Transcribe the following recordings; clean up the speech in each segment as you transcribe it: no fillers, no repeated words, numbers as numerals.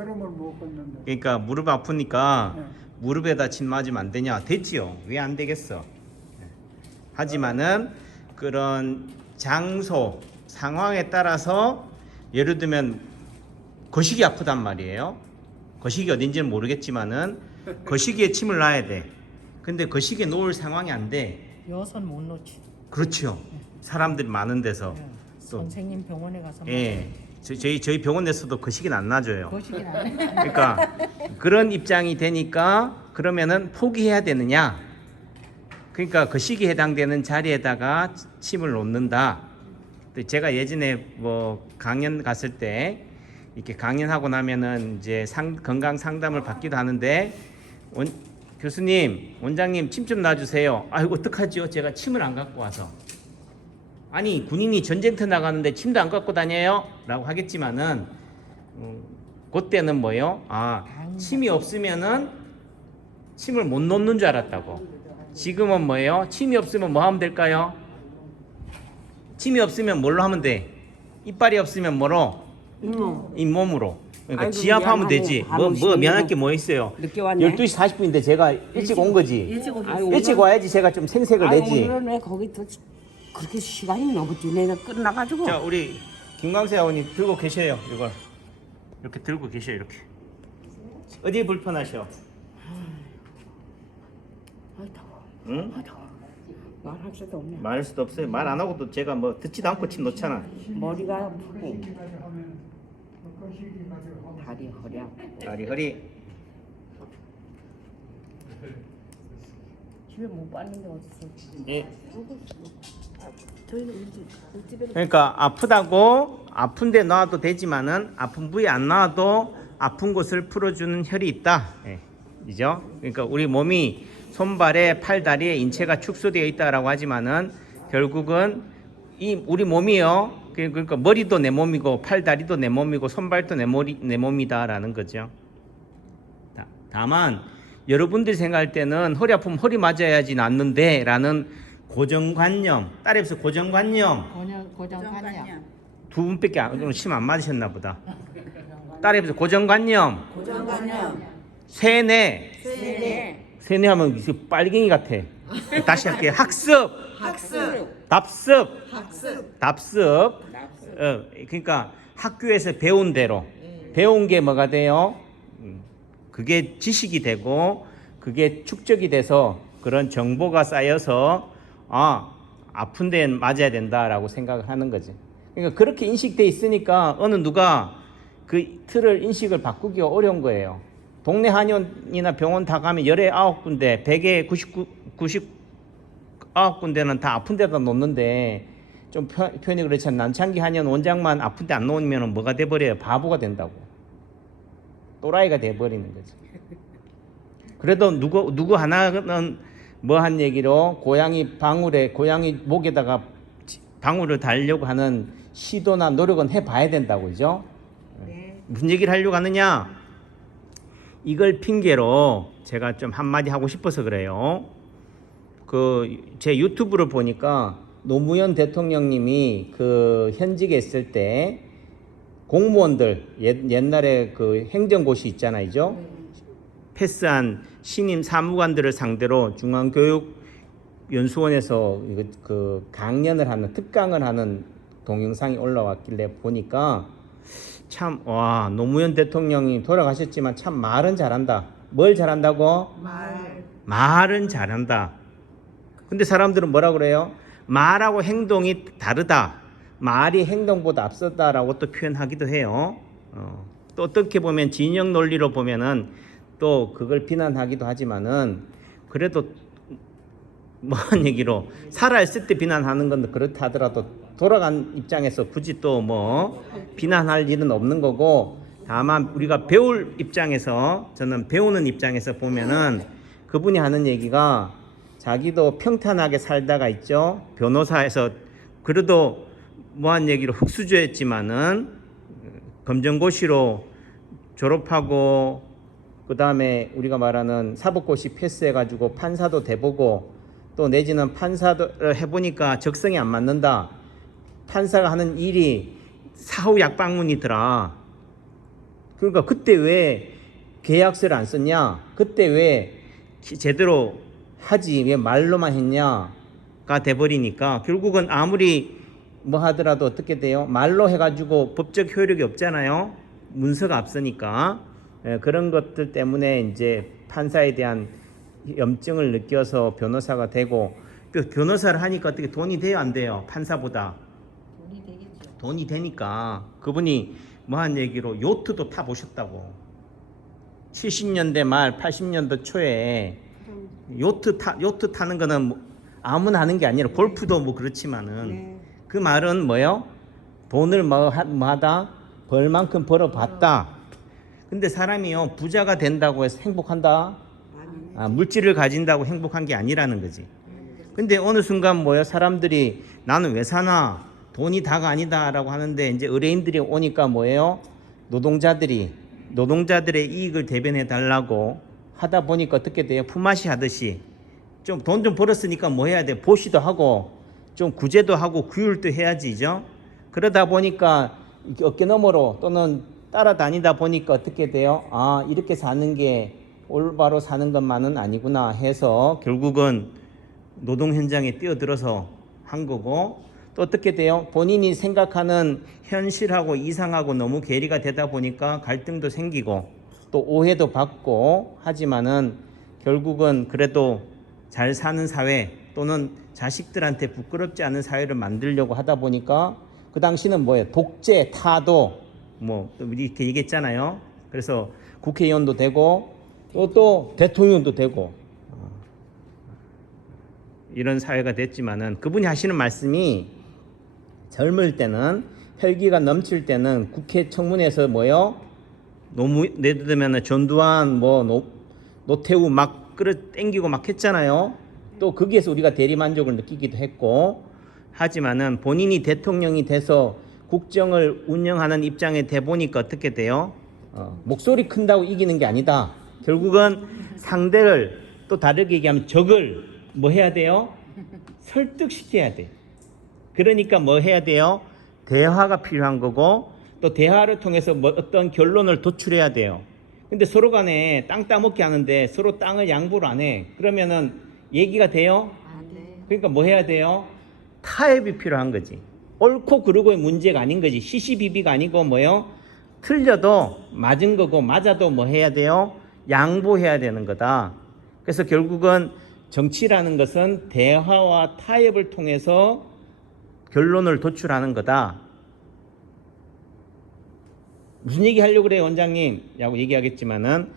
걸음을 못 걷는데. 그러니까 무릎 아프니까 네. 무릎에다 침 맞으면 안 되냐? 됐지요. 왜 안 되겠어? 하지만은 그런 장소, 상황에 따라서 예를 들면 거시기 아프단 말이에요. 거시기 어딘지는 모르겠지만은 거시기에 침을 놔야 돼. 근데 거시기에 놓을 상황이 안 돼. 여선 못 놓지. 그렇죠. 사람들이 많은 데서. 예. 또 선생님 병원에 가서 예. 저희 병원에서도 거시기는 안 놔줘요. 거시긴 안 해. 그러니까 그런 입장이 되니까 그러면은 포기해야 되느냐? 그러니까 그 시기에 해당되는 자리에다가 침을 놓는다. 제가 예전에 뭐 강연 갔을 때 이렇게 강연하고 나면은 이제 건강 상담을 받기도 하는데 교수님, 원장님 침 좀 놔주세요. 아이고 어떡하죠? 제가 침을 안 갖고 와서. 아니 군인이 전쟁터 나가는데 침도 안 갖고 다녀요? 라고 하겠지만은 그때는 뭐요? 아 침이 없으면은 침을 못 놓는 줄 알았다고. 지금은 뭐예요? 침이 없으면 뭐 하면 될까요? 침이 없으면 뭘로 하면 돼? 이빨이 없으면 뭐로? 잇몸으로. 그러니까 아이고, 지압하면 미안하네. 되지. 바로 뭐 미안할 시간이 게 뭐 있어요? 늦게 왔네. 12시 40분인데 제가 일찍 온 거지. 아이고, 일찍 와야지 제가 좀 생색을 내지. 오늘은 왜 거기 또 그렇게 시간이 넘었지? 내가 끝나가지고. 자, 우리 김광세 아버님 들고 계셔요. 이걸 이렇게 들고 계셔요. 이렇게. 어디 불편하셔? 응? 말할 수도 없네. 말할 수도 없어요. 말 안 하고 또 제가 뭐 듣지도 않고 침 놓잖아. 머리가 아프고 하면 거시기 가지고 하면 다리 허리 아프고. 다리 허리. 집에 못 봤는데 어딨어? 예. 저희는 우리 집에 그러니까 아프다고 아픈데 놔도 되지만은 아픈 부위에 안 놔도 아픈 곳을 풀어주는 혈이 있다. 예. 이죠? 그러니까 우리 몸이 손발에 팔 다리에 인체가 축소되어 있다라고 하지만은 결국은 이 우리 몸이요. 그러니까 머리도 내 몸이고 팔 다리도 내 몸이고 손발도 내 몸이다라는 거죠. 다만 여러분들이 생각할 때는 허리 아프면 허리 맞아야지 낫는데라는 고정관념, 딸에서 고정관념 고정관념. 두 분밖에 침 안 맞으셨나 보다. 딸에서 고정관념, 세뇌 하면 이게 빨갱이 같아. 다시 할게요. 학습, 답습. 그러니까 학교에서 배운 대로 배운 게 뭐가 돼요? 그게 지식이 되고 그게 축적이 돼서 그런 정보가 쌓여서 아픈 데는 맞아야 된다라고 생각을 하는 거지. 그러니까 그렇게 인식돼 있으니까 어느 누가 그 틀을 인식을 바꾸기가 어려운 거예요. 동네 한의원이나 병원 다 가면 19군데 100에 99군데는 다 아픈 데다 놓는데 좀 표현이 그렇잖아요. 남창기 한의원 원장만 아픈 데 안 놓으면 뭐가 돼버려요? 바보가 된다고. 또라이가 돼버리는 거지. 그래도 누구 하나는 뭐 한 얘기로 고양이 목에다가 방울을 달려고 하는 시도나 노력은 해봐야 된다고, 그죠? 네. 무슨 얘기를 하려고 하느냐? 이걸 핑계로 제가 좀 한마디 하고 싶어서 그래요. 제 유튜브를 보니까 노무현 대통령님이 그 현직에 있을 때 공무원들 옛날에 그 행정고시 있잖아요. 패스한 신임 사무관들을 상대로 중앙교육연수원에서 그 강연을 하는 특강을 하는 동영상이 올라왔길래 보니까 참 노무현 대통령이 돌아가셨지만 참 말은 잘한다. 뭘 잘한다고? 말은 잘한다. 근데 사람들은 뭐라 그래요? 말하고 행동이 다르다. 말이 행동보다 앞서다라고 또 표현하기도 해요. 또 어떻게 보면 진영 논리로 보면은 또 그걸 비난하기도 하지만은 그래도 뭐한 얘기로 살아있을 때 비난하는 건 그렇다 하더라도 돌아간 입장에서 굳이 또 뭐 비난할 일은 없는 거고, 다만 우리가 배울 입장에서, 저는 배우는 입장에서 보면은 그분이 하는 얘기가 자기도 평탄하게 살다가 있죠. 변호사에서 그래도 뭐한 얘기로 흑수저였지만은 검정고시로 졸업하고 그 다음에 우리가 말하는 사법고시 패스해가지고 판사도 돼보고 또 내지는 판사를 해보니까 적성이 안 맞는다. 판사가 하는 일이 사후 약방문이더라. 그러니까 그때 왜 계약서를 안 썼냐? 그때 왜 제대로 하지 왜 말로만 했냐가 돼버리니까 결국은 아무리 뭐 하더라도 어떻게 돼요? 말로 해가지고 법적 효력이 없잖아요. 문서가 없으니까. 그런 것들 때문에 이제 판사에 대한 염증을 느껴서 변호사가 되고, 변호사를 하니까 어떻게 돈이 돼요, 안 돼요? 판사보다 돈이 되겠죠. 돈이 되니까. 그분이 뭐 한 얘기로 요트도 타 보셨다고. 70년대 말 80년도 초에 요트 타는 거는 뭐 아무나 하는 게 아니라 골프도 뭐 그렇지만은 네. 그 말은 뭐요? 돈을 뭐하다 벌 만큼 벌어봤다. 근데 사람이요 부자가 된다고 해서 행복한다? 물질을 가진다고 행복한 게 아니라는 거지. 근데 어느 순간 뭐요? 사람들이 나는 왜 사나? 돈이 다가 아니다라고 하는데 이제 의뢰인들이 오니까 뭐예요? 노동자들의 이익을 대변해 달라고 하다 보니까 어떻게 돼요? 품앗이 하듯이 좀 돈 좀 벌었으니까 뭐 해야 돼? 보시도 하고 좀 구제도 하고 규율도 해야지죠. 그러다 보니까 어깨너머로 또는 따라다니다 보니까 어떻게 돼요? 아, 이렇게 사는 게 올바로 사는 것만은 아니구나 해서 결국은 노동 현장에 뛰어들어서 한 거고, 또 어떻게 돼요? 본인이 생각하는 현실하고 이상하고 너무 괴리가 되다 보니까 갈등도 생기고 또 오해도 받고 하지만은 결국은 그래도 잘 사는 사회 또는 자식들한테 부끄럽지 않은 사회를 만들려고 하다 보니까 그 당시는 뭐예요? 독재, 타도 뭐 이렇게 얘기했잖아요. 그래서 국회의원도 되고 또 대통령도 되고 이런 사회가 됐지만은 그분이 하시는 말씀이 젊을 때는 혈기가 넘칠 때는 국회 청문회에서 뭐요? 예를 들면 전두환 뭐 노태우 막 끌어 땡기고 막 했잖아요. 또 거기에서 우리가 대리만족을 느끼기도 했고, 하지만은 본인이 대통령이 돼서 국정을 운영하는 입장에 돼 보니까 어떻게 돼요? 목소리 큰다고 이기는 게 아니다. 결국은 상대를 또 다르게 얘기하면 적을 뭐 해야 돼요? 설득시켜야 돼. 그러니까 뭐 해야 돼요? 대화가 필요한 거고, 또 대화를 통해서 뭐 어떤 결론을 도출해야 돼요. 근데 서로 간에 땅 따먹기 하는데 서로 땅을 양보를 안 해. 그러면은 얘기가 돼요? 안 돼. 그러니까 뭐 해야 돼요? 타협이 필요한 거지. 옳고 그르고의 문제가 아닌 거지. 시시비비가 아니고 뭐요? 틀려도 맞은 거고 맞아도 뭐 해야 돼요? 양보해야 되는 거다. 그래서 결국은 정치라는 것은 대화와 타협을 통해서 결론을 도출하는 거다. 무슨 얘기 하려고 그래요, 원장님? 라고 얘기하겠지만은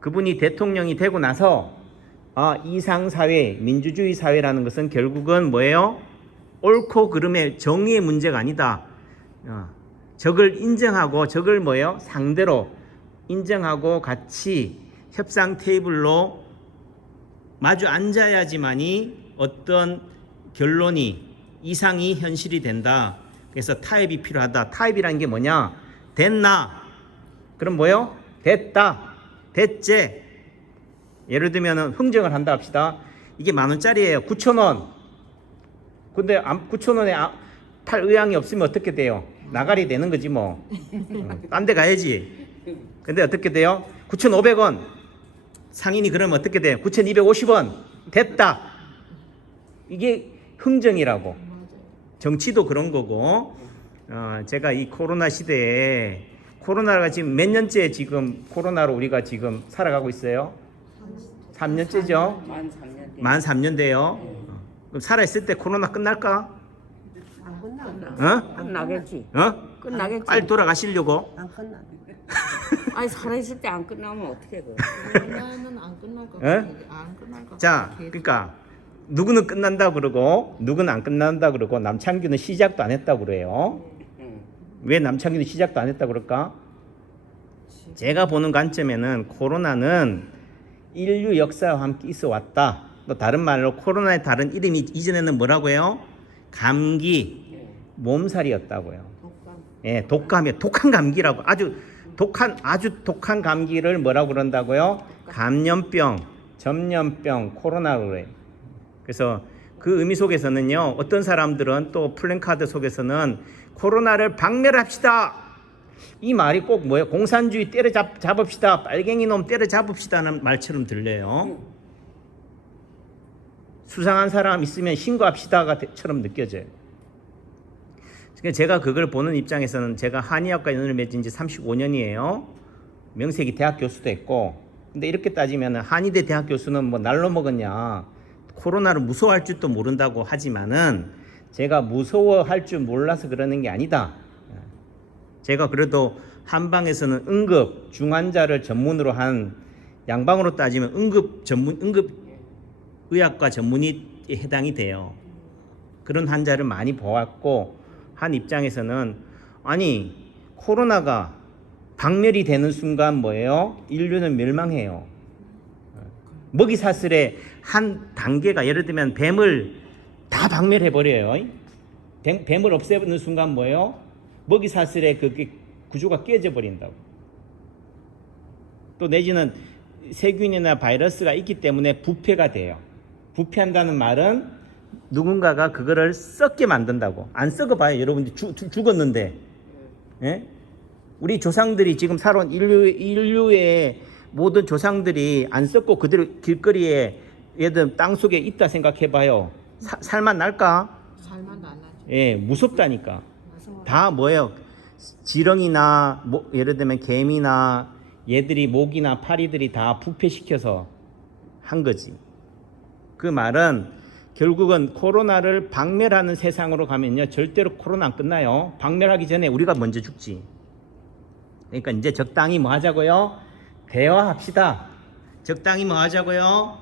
그분이 대통령이 되고 나서 이상사회, 민주주의 사회라는 것은 결국은 뭐예요? 옳고 그름의 정의의 문제가 아니다. 적을 인정하고 적을 뭐예요? 상대로 인정하고 같이 협상 테이블로 마주 앉아야지만이 어떤 결론이 이상이 현실이 된다. 그래서 타협이 필요하다. 타협이라는 게 뭐냐? 됐나? 그럼 뭐요? 됐다. 됐제. 예를 들면 흥정을 한다 합시다. 이게 10,000원짜리예요. 9,000원. 근데 9,000원에 팔 의향이 없으면 어떻게 돼요? 나가리 되는 거지 뭐. 딴 데 가야지. 근데 어떻게 돼요? 9,500원. 상인이 그러면 어떻게 돼요? 9,250원. 됐다. 이게 흥정이라고. 정치도 그런 거고. 제가 이 코로나 시대에 코로나가 지금 몇 년째 지금 코로나로 우리가 지금 살아가고 있어요? 3년째죠? 만 3년 돼요. 그럼 살아있을 때 코로나 끝날까? 끝나겠지. 끝나겠지. 빨리 돌아가시려고? 안 끝나. 아니 살아있을 때 안 끝나면 어떻게 그? 코로나는 안 끝날 것 같아. 안 끝날 것 자, 같아. 그러니까 누구는 끝난다 그러고 누구는 안 끝난다 그러고 남창규는 시작도 안 했다 그래요. 왜 남창규는 시작도 안 했다 그럴까? 제가 보는 관점에는 코로나는 인류 역사와 함께 있어 왔다. 또 다른 말로 코로나의 다른 이름이 이전에는 뭐라고 해요? 감기, 몸살이었다고요. 예, 독감이에요. 독한 감기라고. 아주 독한 감기를 뭐라고 그런다고요? 감염병, 전염병, 코로나로 그래요. 그래서 그 의미 속에서는요, 어떤 사람들은 또 플랜카드 속에서는 코로나를 박멸합시다. 이 말이 꼭 뭐예요? 공산주의 때려잡읍시다, 빨갱이 놈 때려잡읍시다는 말처럼 들려요. 수상한 사람 있으면 신고합시다처럼 느껴져요. 그러니까 제가 그걸 보는 입장에서는 제가 한의학과 연을 맺은 지 35년이에요. 명색이 대학 교수도 했고, 근데 이렇게 따지면 한의대 대학 교수는 뭐 날로 먹었냐, 코로나를 무서워할 줄도 모른다고 하지만은 제가 무서워할 줄 몰라서 그러는 게 아니다. 제가 그래도 한방에서는 응급 중환자를 전문으로 한, 양방으로 따지면 응급 의학과 전문의에 해당이 돼요. 그런 환자를 많이 보았고, 한 입장에서는 아니 코로나가 박멸이 되는 순간 뭐예요? 인류는 멸망해요. 먹이사슬의 한 단계가, 예를 들면 뱀을 다 박멸해버려요. 뱀을 없애는 순간 뭐예요? 먹이사슬의 그 구조가 깨져버린다고. 또 내지는 세균이나 바이러스가 있기 때문에 부패가 돼요. 부패한다는 말은 누군가가 그거를 썩게 만든다고. 안 썩어봐요. 여러분들 죽었는데. 예? 우리 조상들이 지금 살아온 인류의 모든 조상들이 안 썩고 그대로 길거리에 얘들 땅속에 있다 생각해봐요. 살만 날까? 살만 안 나죠. 예, 무섭다니까. 다 뭐예요? 지렁이나 예를 들면 개미나 얘들이 모기나 파리들이 다 부패시켜서 한 거지. 그 말은 결국은 코로나를 박멸하는 세상으로 가면요, 절대로 코로나 안 끝나요. 박멸하기 전에 우리가 먼저 죽지. 그러니까 이제 적당히 뭐 하자고요? 대화합시다. 적당히 뭐 하자고요?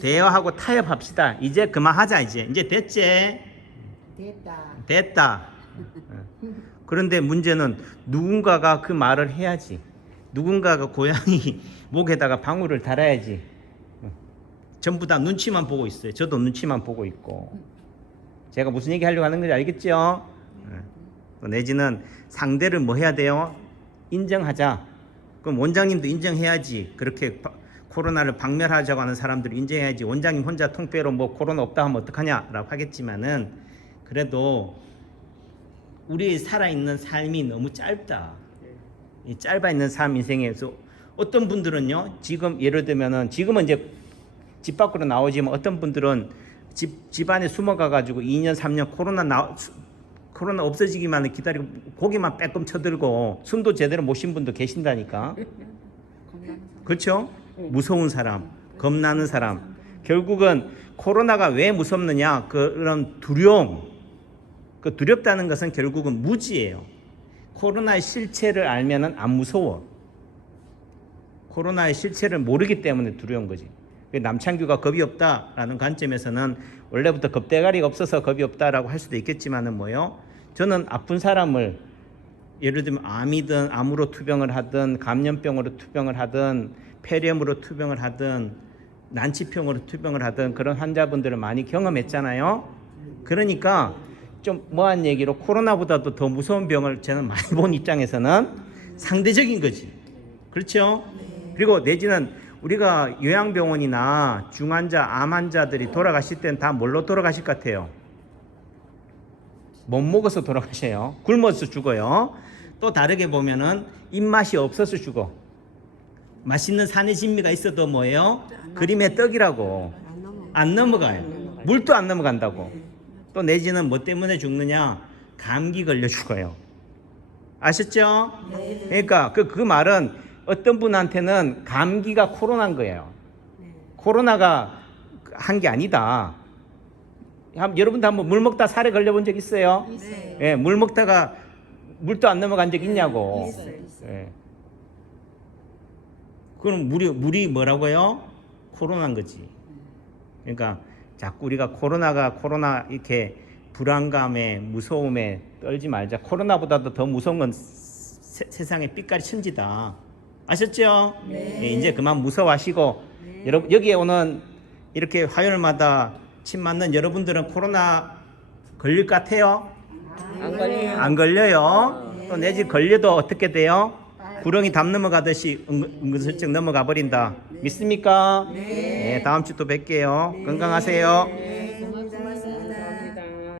대화하고 타협합시다. 이제 그만하자. 이제 됐지? 됐다. 그런데 문제는 누군가가 그 말을 해야지. 누군가가 고양이 목에다가 방울을 달아야지. 전부 다 눈치만 보고 있어요. 저도 눈치만 보고 있고. 제가 무슨 얘기 하려고 하는 건지 알겠죠? 또 내지는 상대를 뭐 해야 돼요? 인정하자. 그럼 원장님도 인정해야지. 그렇게 코로나를 박멸하자고 하는 사람들을 인정해야지. 원장님 혼자 통째로 뭐 코로나 없다 하면 어떡하냐라고 하겠지만은, 그래도 우리 살아있는 삶이 너무 짧다. 이 짧아 있는 삶 인생에서 어떤 분들은요, 지금 예를 들면은 지금은 이제 집 밖으로 나오지만 어떤 분들은 집 안에 숨어가 가지고 2년 3년 코로나 없어지기만 기다리고 고기만 빼꼼 쳐들고 숨도 제대로 못 쉰 분도 계신다니까. 그렇죠? 무서운 사람, 겁나는 사람. 결국은 코로나가 왜 무섭느냐? 그런 두려움. 그 두렵다는 것은 결국은 무지예요. 코로나의 실체를 알면은 안 무서워. 코로나의 실체를 모르기 때문에 두려운 거지. 남창규가 겁이 없다라는 관점에서는 원래부터 겁대가리가 없어서 겁이 없다라고 할 수도 있겠지만은 뭐요? 저는 아픈 사람을 예를 들면 암이든 암으로 투병을 하든 감염병으로 투병을 하든 폐렴으로 투병을 하든 난치병으로 투병을 하든 그런 환자분들을 많이 경험했잖아요. 그러니까 좀 뭐한 얘기로 코로나보다도 더 무서운 병을 저는 많이 본 입장에서는 상대적인 거지. 그렇죠? 그리고 내지는 우리가 요양병원이나 중환자, 암 환자들이 돌아가실 때는 다 뭘로 돌아가실 것 같아요? 못 먹어서 돌아가셔요. 굶어서 죽어요. 또 다르게 보면은 입맛이 없어서 죽어. 맛있는 산의 진미가 있어도 뭐예요? 그림의 떡이라고 안 넘어가요. 물도 안 넘어간다고. 또 내지는 뭐 때문에 죽느냐? 감기 걸려 죽어요. 아셨죠? 그러니까 그 말은 어떤 분한테는 감기가 코로나인 거예요. 코로나가 한 게 아니다. 여러분도 한번 물 먹다 살에 걸려본 적 있어요? 있어요. 예, 물 먹다가 물도 안 넘어간 적 있냐고. 있어요. 예. 그럼 물이 뭐라고요? 코로나인 거지. 그러니까 자꾸 우리가 코로나 이렇게 불안감에 무서움에 떨지 말자. 코로나보다도 더 무서운 건 세상의 빛깔이 천지다. 아셨죠? 네. 예, 이제 그만 무서워하시고. 여러분 여기에 오는 이렇게 화요일마다 침 맞는 여러분들은 코로나 걸릴 것 같아요? 안 걸려요. 안 걸려요. 또 내지 걸려도 어떻게 돼요? 구렁이 담 넘어가듯이 은근슬쩍 넘어가 버린다. 믿습니까? 네. 다음 주 또 뵐게요. 건강하세요.